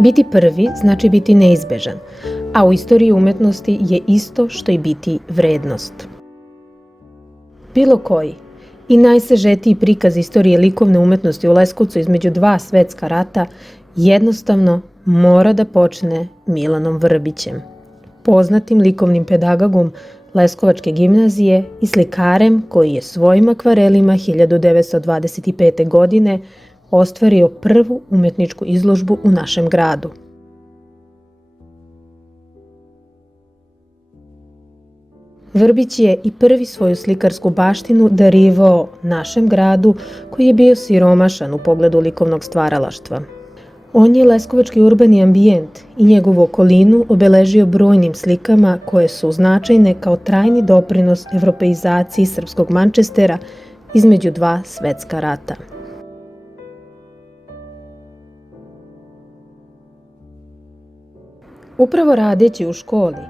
Biti prvi znači biti neizbežan, a u istoriji umetnosti je isto što i biti vrednost. Bilo koji i najsažetiji prikaz istorije likovne umetnosti u Leskovcu između dva svetska rata jednostavno mora da počne Milanom Vrbićem, poznatim likovnim pedagogom Leskovačke gimnazije i slikarem koji je svojim akvarelima 1925. godine ostvario prvu umetničku izložbu u našem gradu. Vrbić je i prvi svoju slikarsku baštinu darivao našem gradu koji je bio siromašan u pogledu likovnog stvaralaštva. On je leskovački urbani ambijent i njegovu okolinu obeležio brojnim slikama koje su značajne kao trajni doprinos evropeizaciji srpskog Mančestera između dva svetska rata. Upravo radeći u školi,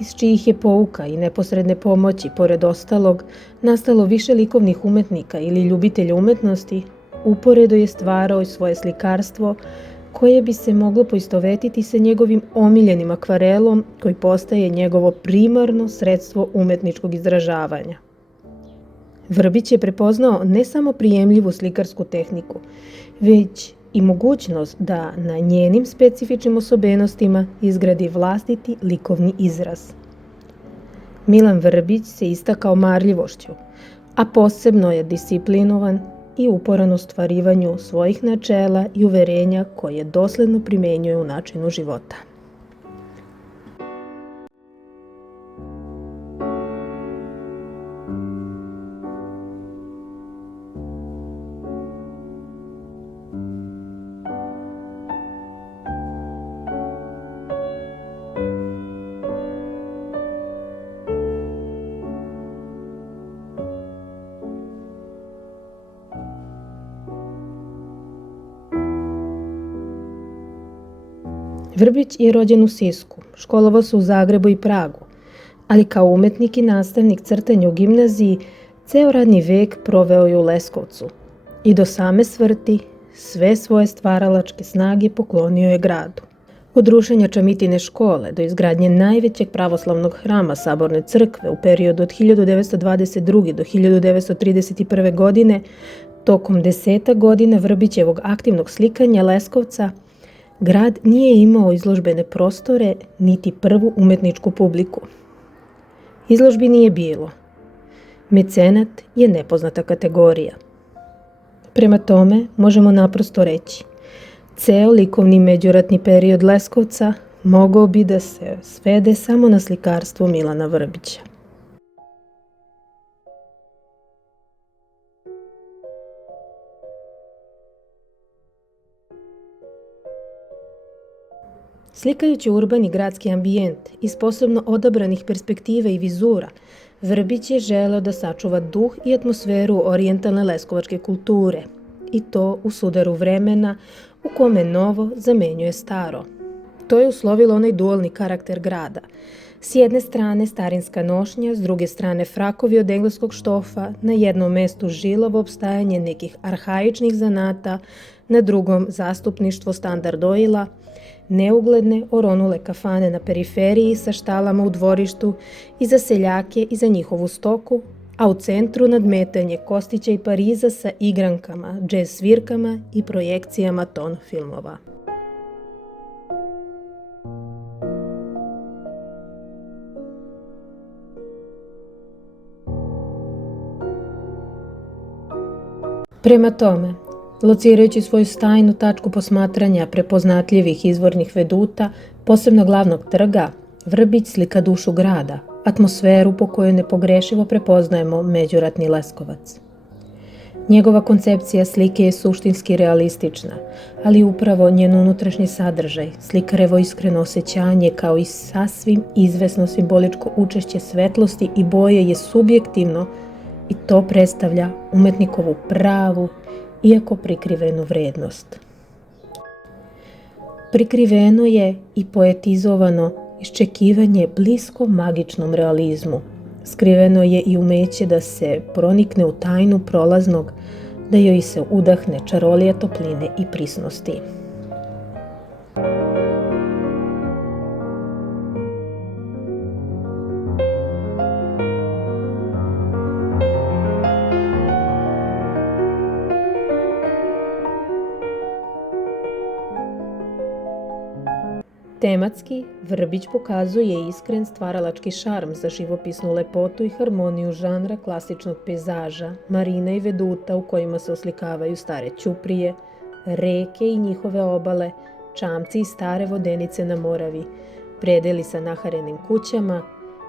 iz čijih je pouka i neposredne pomoći, pored ostalog, nastalo više likovnih umetnika ili ljubitelja umetnosti, uporedo je stvarao i svoje slikarstvo koje bi se moglo poistovetiti sa njegovim omiljenim akvarelom koji postaje njegovo primarno sredstvo umetničkog izražavanja. Vrbić je prepoznao ne samo prijemljivu slikarsku tehniku, već i mogućnost da na njenim specifičnim osobenostima izgradi vlastiti likovni izraz. Milan Vrbić se istakao marljivošću, a posebno je disciplinovan i uporan u ostvarivanju svojih načela i uverenja koje dosledno primenjuje u načinu života. Vrbić je rođen u Sisku, školovao se u Zagrebu i Pragu, ali kao umetnik i nastavnik crtanja u gimnaziji ceo radni vek proveo je u Leskovcu i do same smrti sve svoje stvaralačke snage poklonio je gradu. Od rušenja Čamitine škole do izgradnje najvećeg pravoslavnog hrama Saborne crkve u periodu od 1922. do 1931. godine, tokom 10 godina Vrbićevog aktivnog slikanja Leskovca, grad nije imao izložbene prostore niti prvu umetničku publiku. Izložbi nije bilo. Mecenat je nepoznata kategorija. Prema tome, možemo naprosto reći, ceo likovni međuratni period Leskovca mogao bi da se svede samo na slikarstvo Milana Vrbića. Slikajući urbani gradski ambijent iz posebno odabranih perspektiva i vizura, Vrbić je želeo da sačuva duh i atmosferu orijentalne leskovačke kulture, i to u sudaru vremena u kome novo zamenjuje staro. To je uslovilo onaj dualni karakter grada. S jedne strane starinska nošnja, s druge strane frakovi od engleskog štofa, na jednom mestu žilavo opstajanje nekih arhaičnih zanata, na drugom zastupništvo standard oila, neugledne oronule kafane na periferiji sa štalama u dvorištu i za seljake i za njihovu stoku, a u centru nadmetanje Kostića i Pariza sa igrankama, džez svirkama i projekcijama ton filmova. Prema tome, locirajući svoju stajnu tačku posmatranja prepoznatljivih izvornih veduta, posebno glavnog trga, Vrbić slika dušu grada, atmosferu po kojoj nepogrešivo prepoznajemo međuratni Leskovac. Njegova koncepcija slike je suštinski realistična, ali upravo njen unutrašnji sadržaj, slikarevo iskreno osjećanje kao i sasvim izvesno simboličko učešće svetlosti i boje je subjektivno i to predstavlja umetnikovu pravu, iako prikrivenu vrednost. Prikriveno je i poetizovano iščekivanje blisko magičnom realizmu. Skriveno je i umeće da se pronikne u tajnu prolaznog, da joj se udahne čarolija topline i prisnosti. Tematski, Vrbić pokazuje iskren stvaralački šarm za živopisnu lepotu i harmoniju žanra klasičnog pejzaža, marina i veduta u kojima se oslikavaju stare ćuprije, reke i njihove obale, čamci i stare vodenice na Moravi, predeli sa naharenim kućama,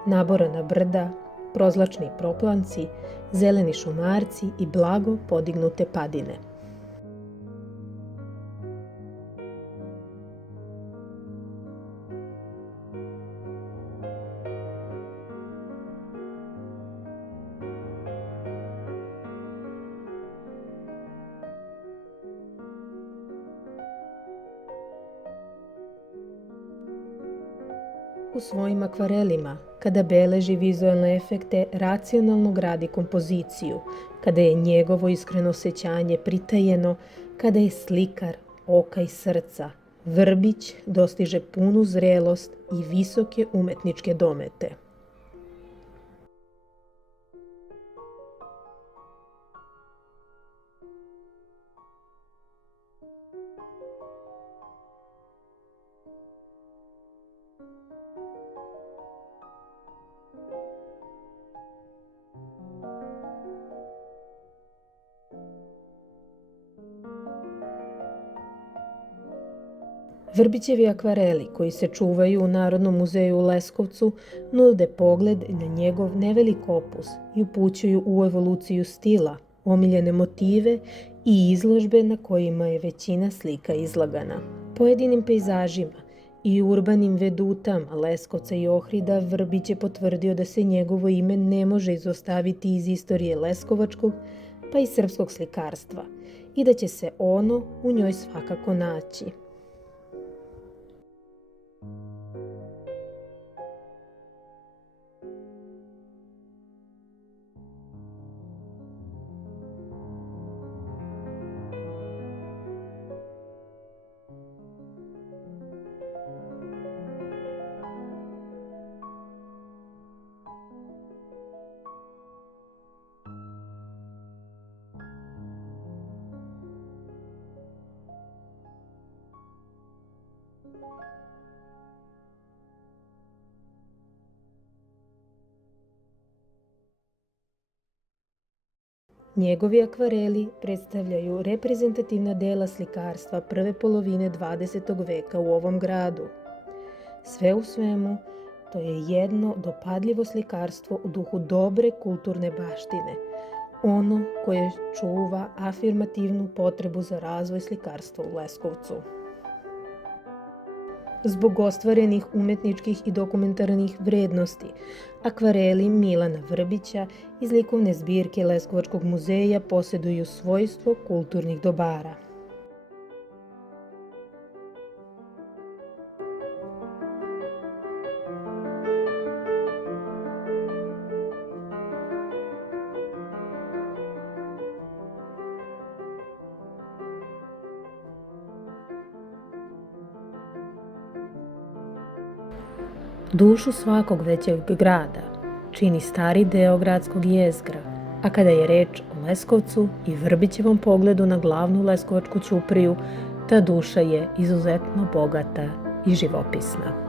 naborana brda, prozlačni proplanci, zeleni šumarci i blago podignute padine. U svojim akvarelima, kada beleži vizualne efekte, racionalno gradi kompoziciju, kada je njegovo iskreno osjećanje pritajeno, kada je slikar oka i srca, Vrbić dostiže punu zrelost i visoke umetničke domete. Vrbićevi akvareli, koji se čuvaju u Narodnom muzeju u Leskovcu, nude pogled na njegov nevelik opus i upućuju u evoluciju stila, omiljene motive i izložbe na kojima je većina slika izlagana. Pojedinim pejzažima i urbanim vedutama Leskovca i Ohrida Vrbić je potvrdio da se njegovo ime ne može izostaviti iz istorije leskovačkog pa i srpskog slikarstva i da će se ono u njoj svakako naći. Njegovi akvareli predstavljaju reprezentativna dela slikarstva prve polovine 20. veka u ovom gradu. Sve u svemu, to je jedno dopadljivo slikarstvo u duhu dobre kulturne baštine, ono koje čuva afirmativnu potrebu za razvoj slikarstva u Leskovcu. Zbog ostvarenih umetničkih i dokumentarnih vrednosti, akvareli Milana Vrbića iz likovne zbirke Leskovačkog muzeja posjeduju svojstvo kulturnih dobara. Dušu svakog većeg grada čini stari deo gradskog jezgra, a kada je reč o Leskovcu i Vrbićevom pogledu na glavnu leskovačku ćupriju, ta duša je izuzetno bogata i živopisna.